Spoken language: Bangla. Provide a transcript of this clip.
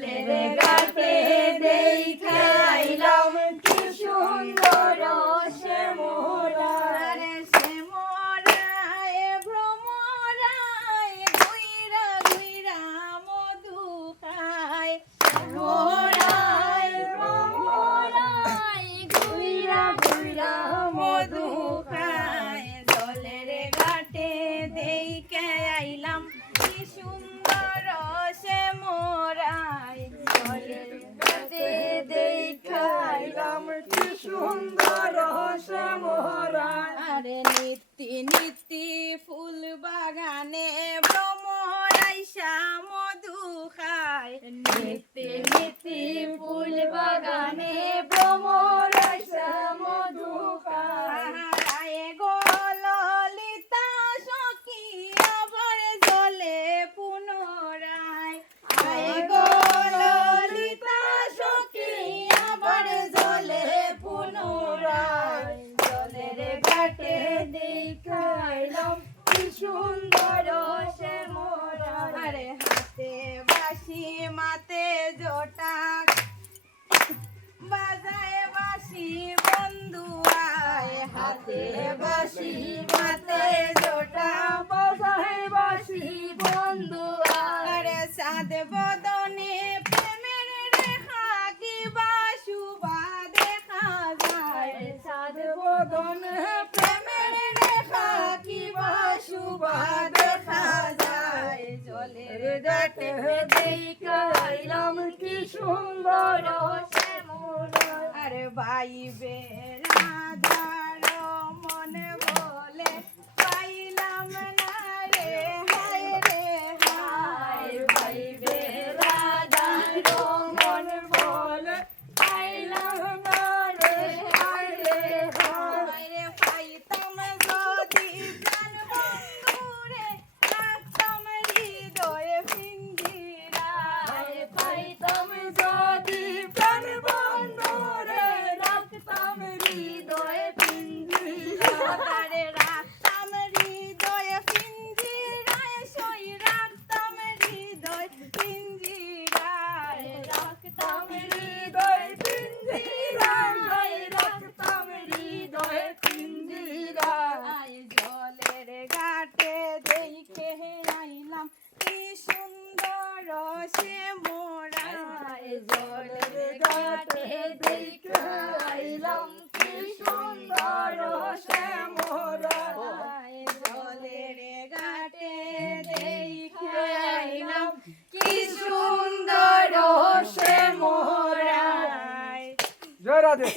জলের ঘাটে দেইখা আইলাম কি সুন্দর সে মোরা রে সে মোরায় ভ্রমরায় ঘুইরা ঘুইরা মধু খায় মোরায় ভ্রমরায় ঘুইরা ঘুইরা মধু খায় জলের ঘাটে দেইখা আইলাম কি সুন্দর সে মোরায় জলের ঘাটে দেইখা আইলাম কি সুন্দর সে মোরায় আরে নিত্যি নিত্যি ফুল বাগানে ভ্রমরাইসা মধু খায় নিত্যি নিত্যি ফুল বাগানে ভ্রমরাইসা মধু খায় গো ললিতা সখী আবার জলে পুনরায় আয় গো ললিতা সখী আবার জলে পুনরায় জলের ঘাটে দেইখা আইলাম কি সুন্দর সে মোরায় আরে হাতে বাঁশি মাতে জটা বাজায় বাঁশি বন্ধু আয় হাতে বাঁশি মাতে জটা বাজায় বাঁশি বন্ধু আরে সাদ বদনে প্রেমের রেখা কি বাসুবা দেখা যায় সাদ বদনে প্রেমের রেখা কি বাসুবা দেখা যায় জলের ঘাটে দেইখা আইলাম কি সুন্দর সে মোরায় আরে ভাইবে রাধার মনে বলে পাইলাম না রে হায় রে হায় ভাইবে রাধার মনে বলে পাইলাম না রে হায় রে হায় রে পাইতাম যদি প্রাণ বন্ধুরে রাখতাম হৃদয়ে পিঞ্জিরায় পাইতাম যদি প্রাণ বন্ধুরে রাখতাম হৃদয়ে পিঞ্জিরায় রাখতাম হৃদয়ে পিঞ্জিরায় সই রাখতাম হৃদয় পিঞ্জিরায় রাখতাম হৃদয় পিঞ্জিরায় রাখতাম হৃদয় পিঞ্জিরায় জলের ঘাটে দেইখে আইলাম কি সুন্দর সে মোরায় জলের ঘাটে দেইখে আইলাম কি সুন্দর সে মোরায় জলের ঘাটে দেইখে আইলাম কি সুন্দর সে মোরায় জয় রাধে।